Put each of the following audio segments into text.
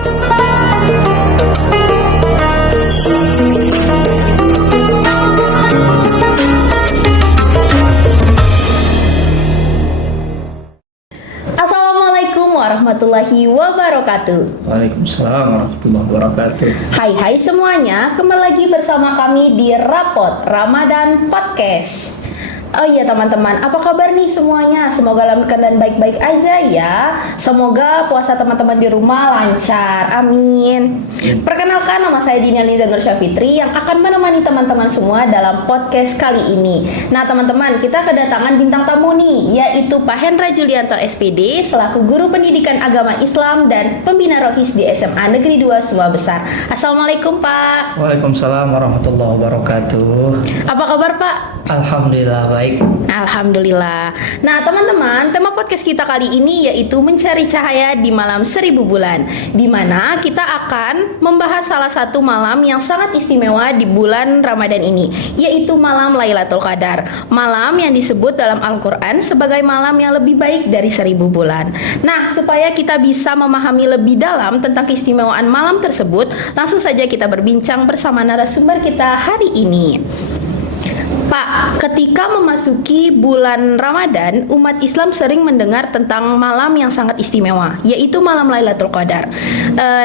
Assalamualaikum warahmatullahi wabarakatuh. Waalaikumsalam warahmatullahi wabarakatuh. Hai semuanya, kembali lagi bersama kami di Rapot Ramadan Podcast. Oh iya teman-teman, apa kabar nih semuanya? Semoga dalam keadaan baik-baik aja ya. Semoga puasa teman-teman di rumah lancar, amin. Perkenalkan, nama saya Dina Liza Nur Syafitri yang akan menemani teman-teman semua dalam podcast kali ini. Nah teman-teman, kita kedatangan bintang tamu nih, yaitu Pak Hendra Julianto SPD selaku Guru Pendidikan Agama Islam dan Pembina Rohis di SMA Negeri 2 Sumba Besar. Assalamualaikum Pak. Waalaikumsalam warahmatullahi wabarakatuh. Apa kabar Pak? Alhamdulillah baik. Alhamdulillah. Nah teman-teman, tema podcast kita kali ini yaitu mencari cahaya di malam 1000 bulan, di mana kita akan membahas salah satu malam yang sangat istimewa di bulan Ramadan ini, yaitu malam Lailatul Qadar. Malam yang disebut dalam Al-Quran sebagai malam yang lebih baik dari 1000 bulan. Nah, supaya kita bisa memahami lebih dalam tentang keistimewaan malam tersebut, langsung saja kita berbincang bersama narasumber kita hari ini. Pak, ketika memasuki bulan Ramadan, umat Islam sering mendengar tentang malam yang sangat istimewa, yaitu malam Lailatul Qadar.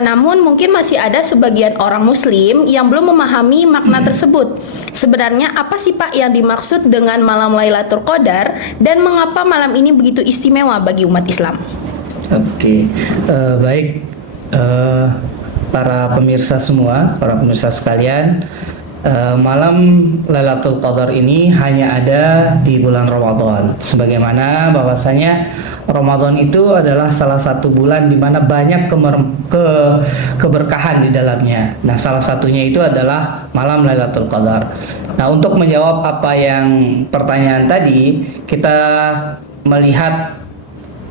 Namun mungkin masih ada sebagian orang Muslim yang belum memahami makna tersebut. Sebenarnya apa sih Pak yang dimaksud dengan malam Lailatul Qadar dan mengapa malam ini begitu istimewa bagi umat Islam? Oke, baik para pemirsa semua, para pemirsa sekalian. Malam Lailatul Qadar ini hanya ada di bulan Ramadan. Sebagaimana bahwasanya Ramadan itu adalah salah satu bulan di mana banyak keberkahan di dalamnya. Nah, salah satunya itu adalah malam Lailatul Qadar. Nah, untuk menjawab apa yang pertanyaan tadi, kita melihat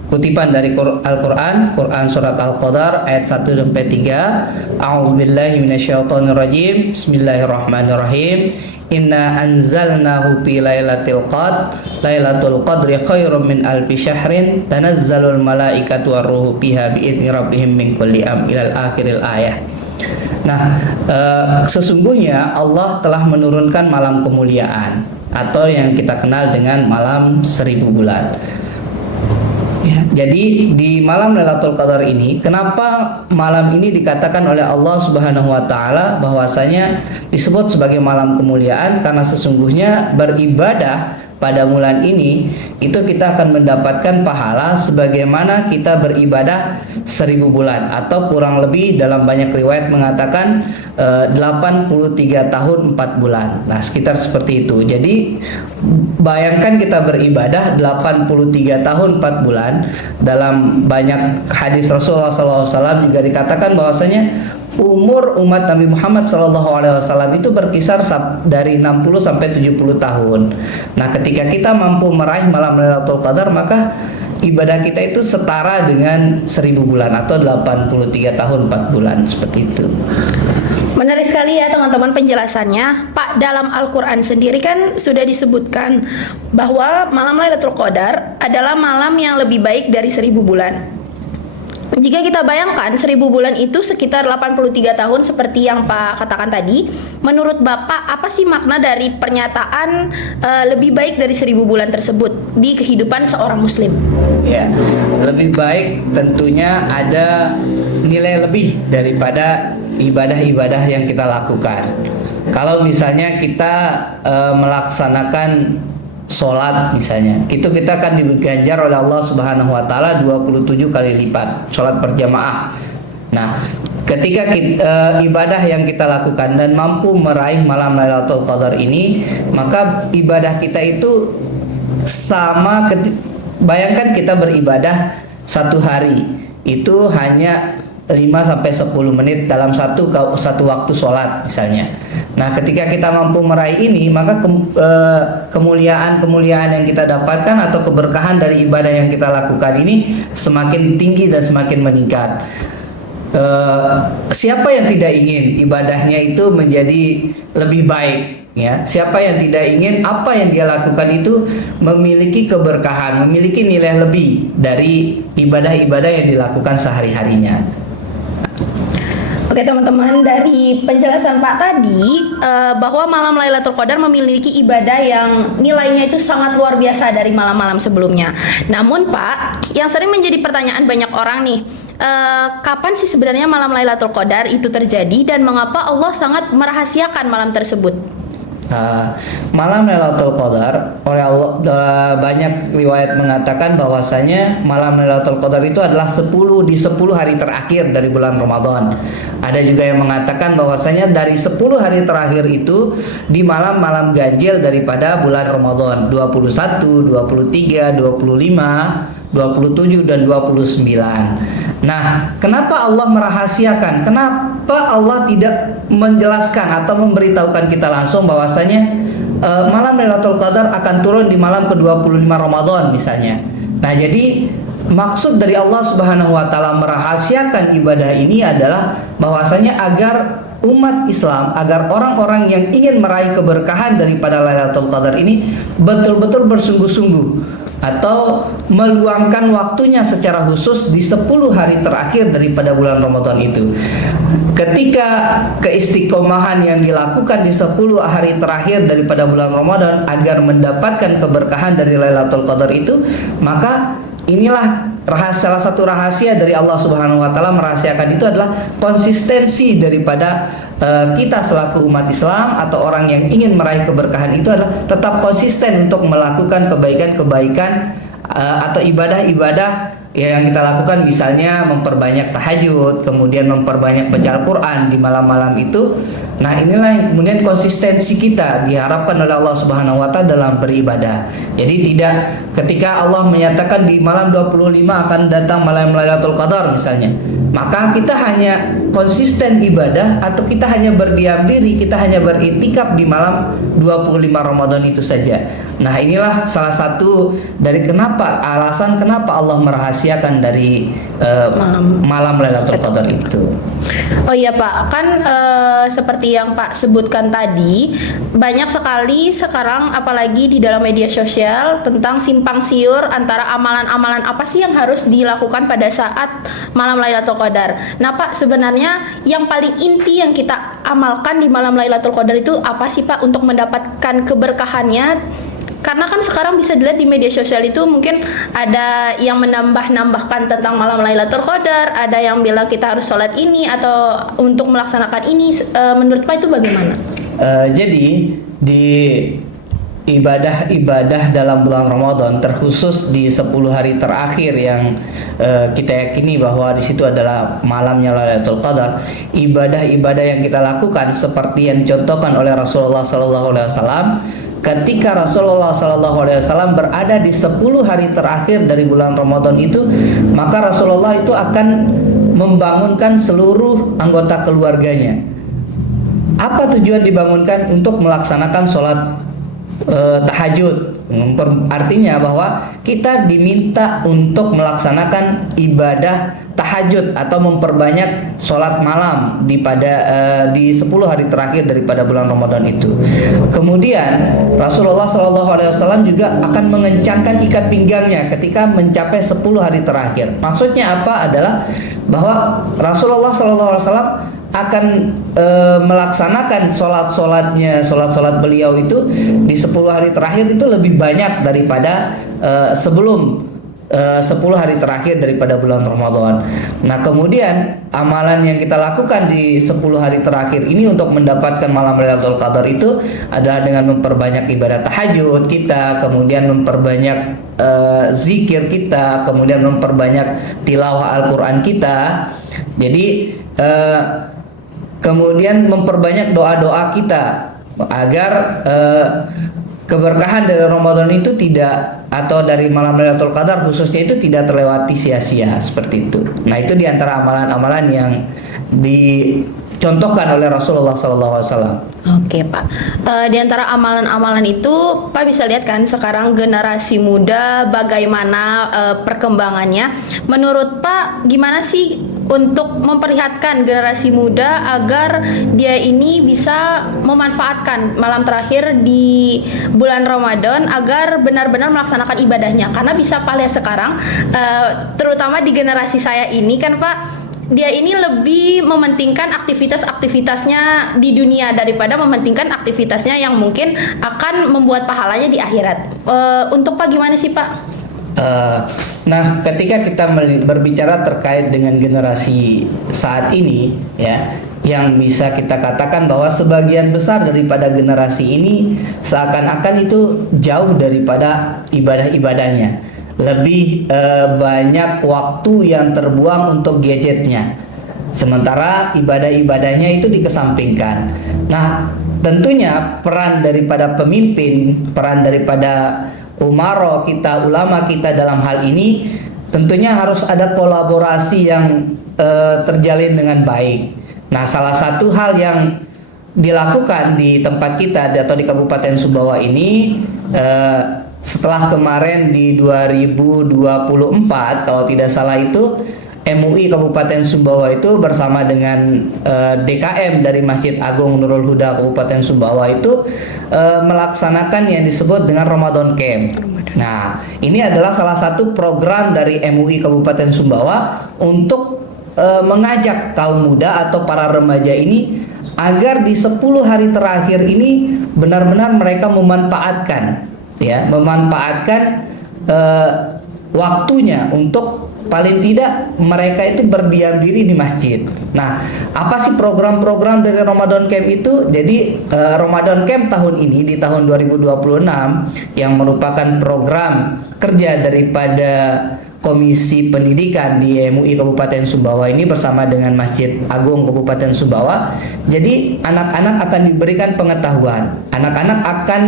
kutipan dari Al-Quran, Quran Surat Al-Qadar ayat 1 sampai 3. A'udzubillahi minasyaitonirrajim. Bismillahirrahmanirrahim. Inna anzalnahu fi lailatul qadri khairum min alfi syahrin tanazzalul malaikatu warruhu fiha biidzni rabbihim min kulli ilal akhiril ayah. Nah, sesungguhnya Allah telah menurunkan malam kemuliaan atau yang kita kenal dengan malam 1000 bulan. Ya, jadi di malam Lailatul Qadar ini, kenapa malam ini dikatakan oleh Allah Subhanahu wa taala bahwasanya disebut sebagai malam kemuliaan? Karena sesungguhnya beribadah pada bulan ini itu kita akan mendapatkan pahala sebagaimana kita beribadah 1000 bulan, atau kurang lebih dalam banyak riwayat mengatakan 83 tahun 4 bulan. Nah, sekitar seperti itu. Jadi bayangkan kita beribadah 83 tahun 4 bulan. Dalam banyak hadis Rasulullah SAW juga dikatakan bahwasanya umur umat Nabi Muhammad SAW itu berkisar dari 60 sampai 70 tahun. Nah, ketika kita mampu meraih malam Lailatul Qadar, maka ibadah kita itu setara dengan 1000 bulan atau 83 tahun 4 bulan, seperti itu. Menarik sekali ya teman-teman penjelasannya. Pak, dalam Al-Quran sendiri kan sudah disebutkan bahwa malam Lailatul Qadar adalah malam yang lebih baik dari 1000 bulan. Jika kita bayangkan 1000 bulan itu sekitar 83 tahun seperti yang Pak katakan tadi, menurut Bapak apa sih makna dari pernyataan lebih baik dari 1000 bulan tersebut di kehidupan seorang muslim? Ya, lebih baik tentunya ada nilai lebih daripada ibadah-ibadah yang kita lakukan. Kalau misalnya kita melaksanakan sholat misalnya, itu kita akan diganjar oleh Allah Subhanahu wa taala 27 kali lipat sholat berjamaah. Nah, ketika ibadah yang kita lakukan dan mampu meraih malam Lailatul Qadar ini, maka ibadah kita itu sama. Bayangkan kita beribadah satu hari itu hanya 5-10 menit dalam satu waktu sholat misalnya. Nah, ketika kita mampu meraih ini, maka kemuliaan yang kita dapatkan atau keberkahan dari ibadah yang kita lakukan ini semakin tinggi dan semakin meningkat. Siapa yang tidak ingin ibadahnya itu menjadi lebih baik? Ya, siapa yang tidak ingin apa yang dia lakukan itu memiliki keberkahan, memiliki nilai lebih dari ibadah-ibadah yang dilakukan sehari-harinya. Oke teman-teman, dari penjelasan Pak tadi bahwa malam Lailatul Qadar memiliki ibadah yang nilainya itu sangat luar biasa dari malam-malam sebelumnya. Namun Pak, yang sering menjadi pertanyaan banyak orang nih, kapan sih sebenarnya malam Lailatul Qadar itu terjadi dan mengapa Allah sangat merahasiakan malam tersebut? Malam Lailatul Qadar oleh Allah, banyak riwayat mengatakan bahwasanya malam Lailatul Qadar itu adalah 10 hari terakhir dari bulan Ramadan. Ada juga yang mengatakan bahwasanya dari 10 hari terakhir itu di malam-malam ganjil daripada bulan Ramadan, 21, 23, 25, 27 dan 29. Nah, kenapa Allah merahasiakan? Kenapa Allah tidak menjelaskan atau memberitahukan kita langsung bahwasanya malam Lailatul Qadar akan turun di malam ke-25 Ramadan misalnya. Nah, jadi maksud dari Allah Subhanahu wa taala merahasiakan ibadah ini adalah bahwasanya agar umat Islam, agar orang-orang yang ingin meraih keberkahan daripada Lailatul Qadar ini betul-betul bersungguh-sungguh atau meluangkan waktunya secara khusus di 10 hari terakhir daripada bulan Ramadan itu. Ketika keistiqomahan yang dilakukan di 10 hari terakhir daripada bulan Ramadan agar mendapatkan keberkahan dari Lailatul Qadar itu, maka inilah salah satu rahasia dari Allah Subhanahu wa taala merahasiakan itu adalah konsistensi daripada kita selaku umat Islam atau orang yang ingin meraih keberkahan itu adalah tetap konsisten untuk melakukan kebaikan-kebaikan atau ibadah-ibadah yang kita lakukan, misalnya memperbanyak tahajud, kemudian memperbanyak baca Al-Quran di malam-malam itu. Nah, inilah yang kemudian konsistensi kita diharapkan oleh Allah Subhanahu wa taala dalam beribadah. Jadi tidak ketika Allah menyatakan di malam 25 akan datang malam Lailatul Qadar misalnya, maka kita hanya konsisten ibadah atau kita hanya berdiam diri, kita hanya beriktikaf di malam 25 Ramadan itu saja. Nah, inilah salah satu dari alasan kenapa Allah merahasiakan dari malam Lailatul Qadar itu. Oh iya Pak, kan seperti yang Pak sebutkan tadi, banyak sekali sekarang apalagi di dalam media sosial tentang simpang siur antara amalan-amalan apa sih yang harus dilakukan pada saat malam Lailatul Qadar. Nah Pak, sebenarnya yang paling inti yang kita amalkan di malam Lailatul Qadar itu apa sih Pak untuk mendapatkan keberkahannya? Karena kan sekarang bisa dilihat di media sosial itu mungkin ada yang menambahkan tentang malam Lailatul Qadar, ada yang bilang kita harus sholat ini atau untuk melaksanakan ini. Menurut Pak itu bagaimana? Jadi di ibadah-ibadah dalam bulan Ramadan, terkhusus di 10 hari terakhir yang kita yakini bahwa di situ adalah malamnya Lailatul Qadar, ibadah-ibadah yang kita lakukan seperti yang dicontohkan oleh Rasulullah SAW. Ketika Rasulullah SAW berada di 10 hari terakhir dari bulan Ramadan itu, maka Rasulullah itu akan membangunkan seluruh anggota keluarganya. Apa tujuan dibangunkan? Untuk melaksanakan sholat tahajud. Artinya bahwa kita diminta untuk melaksanakan ibadah tahajud atau memperbanyak sholat malam di 10 hari terakhir daripada bulan Ramadan itu. Kemudian Rasulullah SAW juga akan mengencangkan ikat pinggangnya ketika mencapai 10 hari terakhir. Maksudnya apa? Adalah bahwa Rasulullah SAW akan melaksanakan sholat beliau itu di 10 hari terakhir itu lebih banyak daripada sebelum 10 hari terakhir daripada bulan Ramadan. Nah, kemudian amalan yang kita lakukan di 10 hari terakhir ini untuk mendapatkan malam Lailatul Qadar itu adalah dengan memperbanyak ibadah tahajud kita, kemudian memperbanyak zikir kita, kemudian memperbanyak tilawah Al-Quran kita. Jadi kemudian memperbanyak doa-doa kita agar keberkahan dari Ramadan itu tidak, atau dari malam Lailatul Qadar khususnya itu tidak terlewati sia-sia seperti itu. Nah, itu diantara amalan-amalan yang dicontohkan oleh Rasulullah SAW. Oke Pak, di antara amalan-amalan itu Pak bisa lihat kan sekarang generasi muda bagaimana perkembangannya. Menurut Pak gimana sih untuk memperlihatkan generasi muda agar dia ini bisa memanfaatkan malam terakhir di bulan Ramadan agar benar-benar melaksanakan ibadahnya? Karena bisa Pak lihat sekarang terutama di generasi saya ini kan Pak, dia ini lebih mementingkan aktivitas-aktivitasnya di dunia daripada mementingkan aktivitasnya yang mungkin akan membuat pahalanya di akhirat. Untuk Pak gimana sih Pak? Nah, ketika kita berbicara terkait dengan generasi saat ini, ya, yang bisa kita katakan bahwa sebagian besar daripada generasi ini seakan-akan itu jauh daripada ibadah-ibadahnya, lebih banyak waktu yang terbuang untuk gadgetnya, sementara ibadah-ibadahnya itu dikesampingkan. Nah, tentunya peran daripada pemimpin, peran daripada umaro kita, ulama kita dalam hal ini tentunya harus ada kolaborasi yang terjalin dengan baik. Nah, salah satu hal yang dilakukan di tempat kita atau di Kabupaten Sumbawa ini setelah kemarin di 2024 kalau tidak salah itu MUI Kabupaten Sumbawa itu bersama dengan DKM dari Masjid Agung Nurul Huda Kabupaten Sumbawa itu melaksanakan yang disebut dengan Ramadan Camp. Nah, ini adalah salah satu program dari MUI Kabupaten Sumbawa untuk mengajak kaum muda atau para remaja ini agar di 10 hari terakhir ini benar-benar mereka memanfaatkan waktunya untuk paling tidak mereka itu berdiam diri di masjid. Nah, apa sih program-program dari Ramadan Camp itu? Jadi Ramadan Camp tahun ini di tahun 2026 yang merupakan program kerja daripada Komisi Pendidikan di MUI Kabupaten Sumbawa ini bersama dengan Masjid Agung Kabupaten Sumbawa. Jadi anak-anak akan diberikan pengetahuan, anak-anak akan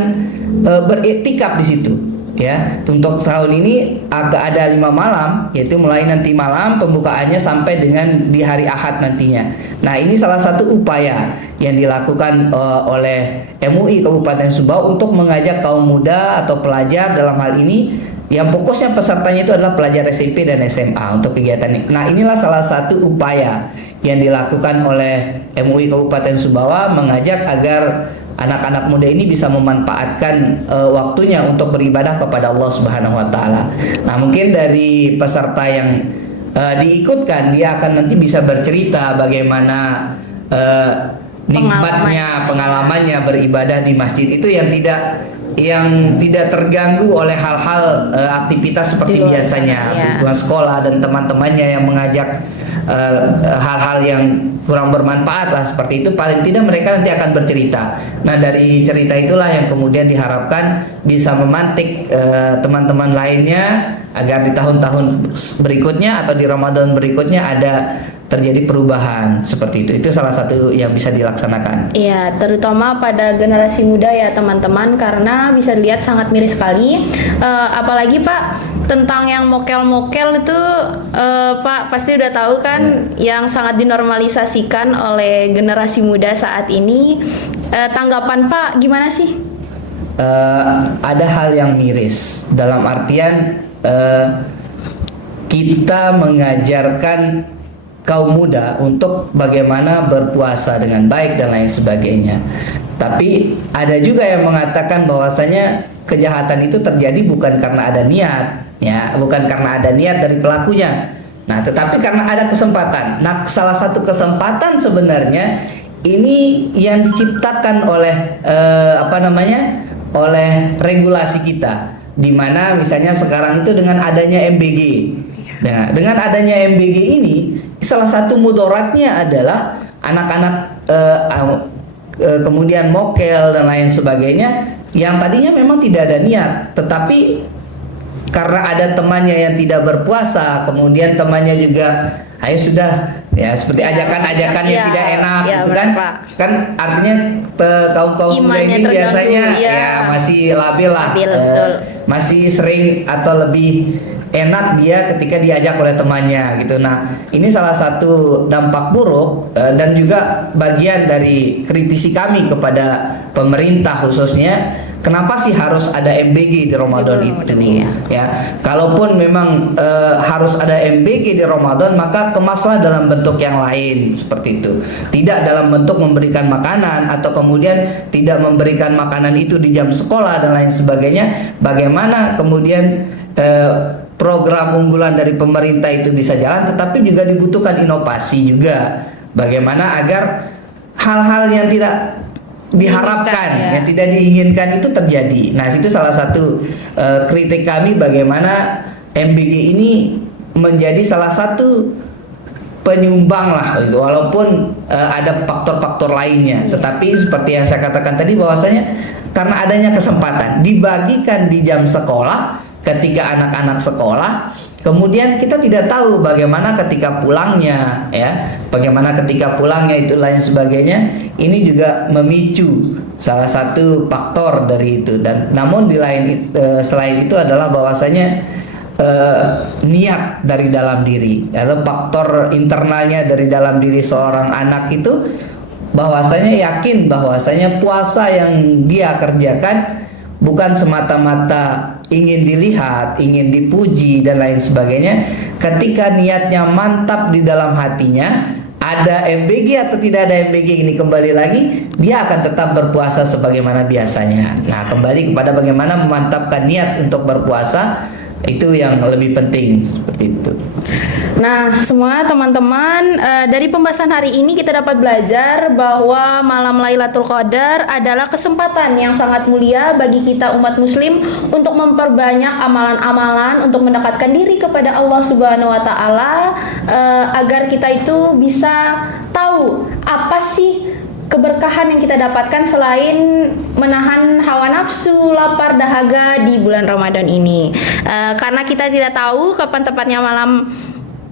beriktikaf di situ. Ya, untuk tahun ini agak ada 5 malam, yaitu mulai nanti malam pembukaannya sampai dengan di hari Ahad nantinya. Nah, ini salah satu upaya yang dilakukan oleh MUI Kabupaten Sumbawa untuk mengajak kaum muda atau pelajar dalam hal ini yang fokusnya pesertanya itu adalah pelajar SMP dan SMA untuk kegiatan ini. Nah, inilah salah satu upaya yang dilakukan oleh MUI Kabupaten Sumbawa mengajak agar anak-anak muda ini bisa memanfaatkan waktunya untuk beribadah kepada Allah Subhanahu wa taala. Nah, mungkin dari peserta yang diikutkan dia akan nanti bisa bercerita bagaimana nikmatnya, pengalamannya beribadah di masjid itu yang tidak terganggu oleh hal-hal aktivitas seperti biasanya, lingkungan sekolah dan teman-temannya yang mengajak hal-hal yang kurang bermanfaat lah seperti itu. Paling tidak mereka nanti akan bercerita. Nah, dari cerita itulah yang kemudian diharapkan bisa memantik teman-teman lainnya agar di tahun-tahun berikutnya atau di Ramadan berikutnya ada terjadi perubahan seperti itu. Itu salah satu yang bisa dilaksanakan. Iya, terutama pada generasi muda ya teman-teman, karena bisa dilihat sangat miris sekali. Apalagi Pak tentang yang mokel-mokel itu, Pak pasti udah tahu kan, yang sangat dinormalisasikan oleh generasi muda saat ini. Tanggapan Pak gimana sih? Ada hal yang miris dalam artian kita mengajarkan kaum muda untuk bagaimana berpuasa dengan baik dan lain sebagainya. Tapi ada juga yang mengatakan bahwasanya kejahatan itu terjadi bukan karena ada niat, ya, bukan karena ada niat dari pelakunya. Nah, tetapi karena ada kesempatan. Nah, salah satu kesempatan sebenarnya ini yang diciptakan oleh oleh regulasi kita, di mana misalnya sekarang itu dengan adanya MBG. Nah, dengan adanya MBG ini salah satu mudaratnya adalah anak-anak kemudian mokel dan lain sebagainya yang tadinya memang tidak ada niat, tetapi karena ada temannya yang tidak berpuasa, kemudian temannya juga ayo sudah ya seperti ajakan-ajakan yang tidak enak gitu kan. Pak. Kan artinya kaum muda ini biasanya ya masih labil lah. Masih sering atau lebih enak dia ketika diajak oleh temannya gitu. Nah, ini salah satu dampak buruk dan juga bagian dari kritisi kami kepada pemerintah khususnya. Kenapa sih harus ada MBG di Ramadan itu? Ya, kalaupun memang harus ada MBG di Ramadan, maka kemaslah dalam bentuk yang lain seperti itu. Tidak dalam bentuk memberikan makanan atau kemudian tidak memberikan makanan itu di jam sekolah dan lain sebagainya. Bagaimana kemudian program unggulan dari pemerintah itu bisa jalan, tetapi juga dibutuhkan inovasi juga. Bagaimana agar hal-hal yang tidak diharapkan, ya. yang tidak diinginkan itu terjadi. Nah, itu salah satu kritik kami bagaimana MBG ini menjadi salah satu penyumbang lah gitu, walaupun ada faktor-faktor lainnya. Tetapi seperti yang saya katakan tadi bahwasanya karena adanya kesempatan dibagikan di jam sekolah ketika anak-anak sekolah, kemudian kita tidak tahu bagaimana ketika pulangnya, ya, bagaimana ketika pulangnya itu lain sebagainya. Ini juga memicu salah satu faktor dari itu. Dan namun selain itu adalah bahwasanya niat dari dalam diri atau faktor internalnya dari dalam diri seorang anak itu, bahwasanya yakin bahwasanya puasa yang dia kerjakan bukan semata-mata ingin dilihat, ingin dipuji dan lain sebagainya. Ketika niatnya mantap di dalam hatinya, ada MBG atau tidak ada MBG, ini kembali lagi dia akan tetap berpuasa sebagaimana biasanya. Nah, kembali kepada bagaimana memantapkan niat untuk berpuasa, itu yang lebih penting, seperti itu. Nah, semua teman-teman, dari pembahasan hari ini kita dapat belajar bahwa malam Lailatul Qadar adalah kesempatan yang sangat mulia bagi kita umat muslim untuk memperbanyak amalan-amalan untuk mendekatkan diri kepada Allah Subhanahu wa taala, agar kita itu bisa tahu apa sih keberkahan yang kita dapatkan selain menahan hawa nafsu, lapar, dahaga di bulan Ramadan ini. Karena kita tidak tahu kapan tepatnya malam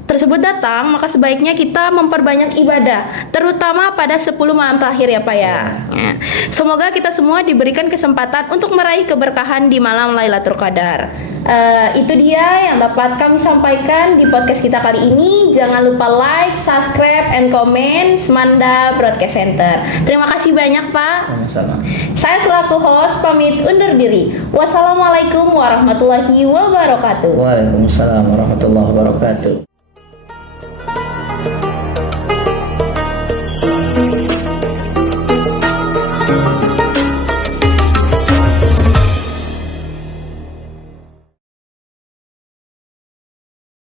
tersebut datang, maka sebaiknya kita memperbanyak ibadah, terutama pada 10 malam terakhir ya Pak ya. Semoga kita semua diberikan kesempatan untuk meraih keberkahan di malam Lailatul Qadar. Itu dia yang dapat kami sampaikan di podcast kita kali ini. Jangan lupa like, subscribe, and comment Semanda Broadcast Center. Terima kasih banyak Pak. Sama-sama. Saya selaku host pamit undur diri. Wassalamualaikum warahmatullahi wabarakatuh. Waalaikumsalam warahmatullahi wabarakatuh.